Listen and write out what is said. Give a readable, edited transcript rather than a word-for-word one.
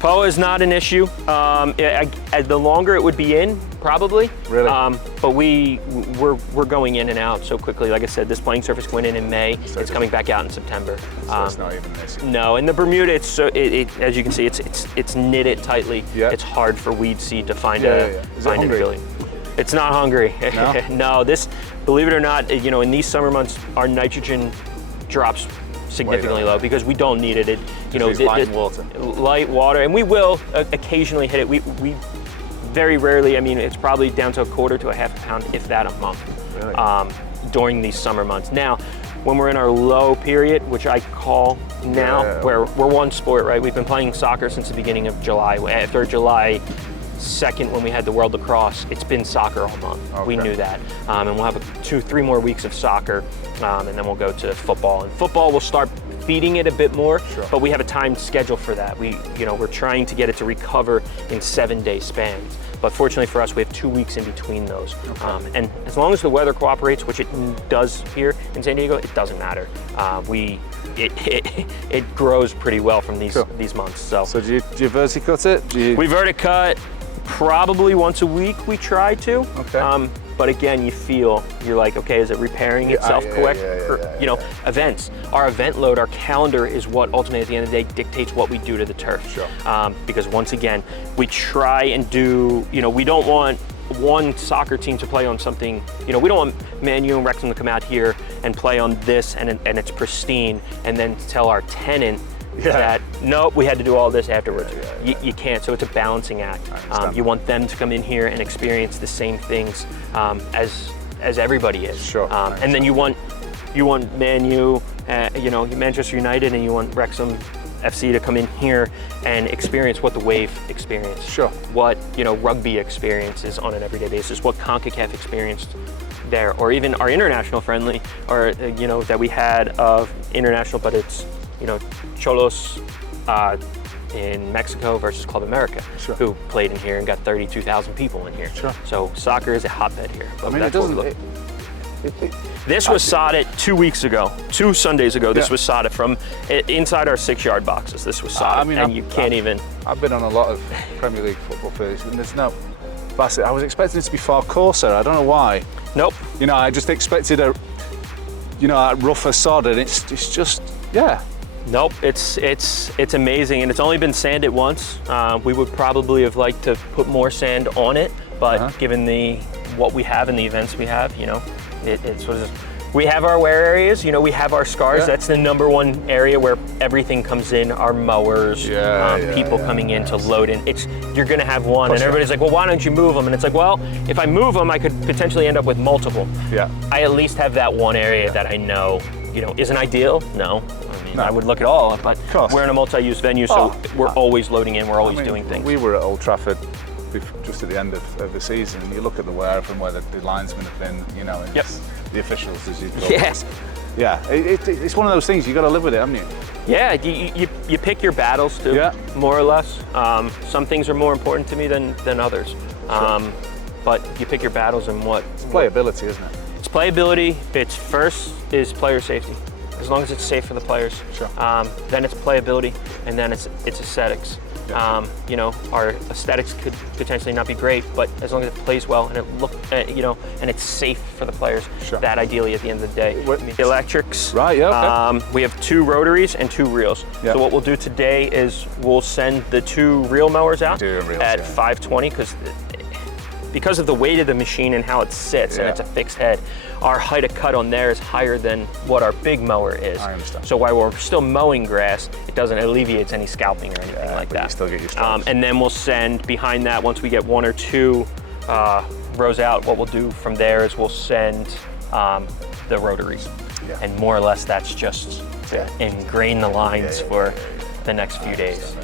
POA is not an issue. The longer it would be in, probably. Really? But we're going in and out so quickly. Like I said, this playing surface went in May. So it's coming back out in September. So it's not even an issue. No, and the Bermuda, it's so as you can see, it's knitted tightly. Yeah. It's hard for weed seed to find Is it find hungry? a filling. It's not hungry. No? No, this, believe it or not, you know, in these summer months, our nitrogen drops significantly low because we don't need it. You know, light water. Light water, and we will occasionally hit it. We very rarely. I mean, it's probably down to a quarter to a half a pound, if that, a month. Really? During these summer months. Now, when we're in our low period, which I call now, where we're one sport, right? We've been playing soccer since the beginning of July. After July 2nd, when we had the World Lacrosse, it's been soccer all month. Okay. We knew that. And we'll have 2-3 more weeks of soccer, and then we'll go to football. And football, we'll start feeding it a bit more, but we have a timed schedule for that. We're trying to get it to recover in 7-day spans. But fortunately for us, we have 2 weeks in between those. Okay. And as long as the weather cooperates, which it does here in San Diego, it doesn't matter. It grows pretty well from these months. So do you verticut it? We verticut probably once a week. We try to. Okay. But again, you're like, okay, is it repairing itself quick? Events. Our event load, our calendar is what ultimately at the end of the day dictates what we do to the turf. Sure. Because once again, we try and do, we don't want one soccer team to play on something, we don't want Man U and Wrexham to come out here and play on this and it's pristine and then tell our tenant that, nope, we had to do all this afterwards. You can't, so it's a balancing act. You want them to come in here and experience the same things as everybody is. Sure. And then you want Man U, Manchester United, and you want Wrexham FC to come in here and experience what the Wave experience. Sure. What rugby experiences on an everyday basis, what CONCACAF experienced there, or even our international friendly, or that we had of international, but it's Cholos in Mexico versus Club America, who played in here and got 32,000 people in here. Sure. So soccer is a hotbed here. I mean, it doesn't. This was sodded 2 weeks ago, 2 Sundays ago. This was sodded from inside our 6-yard boxes. This was sodded, I've been on a lot of Premier League football fields, and there's no. I was expecting it to be far coarser. I don't know why. Nope. I just expected a rougher sod, and it's just Nope, it's amazing, and it's only been sanded once. We would probably have liked to put more sand on it, but given what we have and the events we have, it's what it is. We have our wear areas, we have our scars. That's the #1 area where everything comes in, our mowers, people coming in to load in. You're gonna have one, and everybody's like, well, why don't you move them? And it's like, well, if I move them, I could potentially end up with multiple. Yeah. I at least have that one area that I know, isn't ideal. No. I would look at all, but we're in a multi-use venue, so we're always loading in, we're always doing things. We were at Old Trafford just at the end of the season, and you look at the wear from where the linesmen have been, and the officials, as you call it. Yeah, it's one of those things, you got to live with it, haven't you? Yeah, you pick your battles too, more or less. Some things are more important to me than others. But you pick your battles and what? It's playability, isn't it? It's playability. It's first is player safety. As long as it's safe for the players. Sure. Then it's playability, and then it's aesthetics. Our aesthetics could potentially not be great, but as long as it plays well and and it's safe for the players, that ideally at the end of the day. Electrics. Right, yeah. Okay. We have 2 rotaries and 2 reels. Yeah. So what we'll do today is we'll send the 2 reel mowers out at 520 because of the weight of the machine and how it sits, and it's a fixed head, our height of cut on there is higher than what our big mower is. I understand. So while we're still mowing grass, it doesn't alleviate any scalping or anything like that. You still get your stripes. And then we'll send behind that, once we get 1 or 2 rows out, what we'll do from there is we'll send the rotaries. Yeah. And more or less that's just to ingrain the lines for the next few days.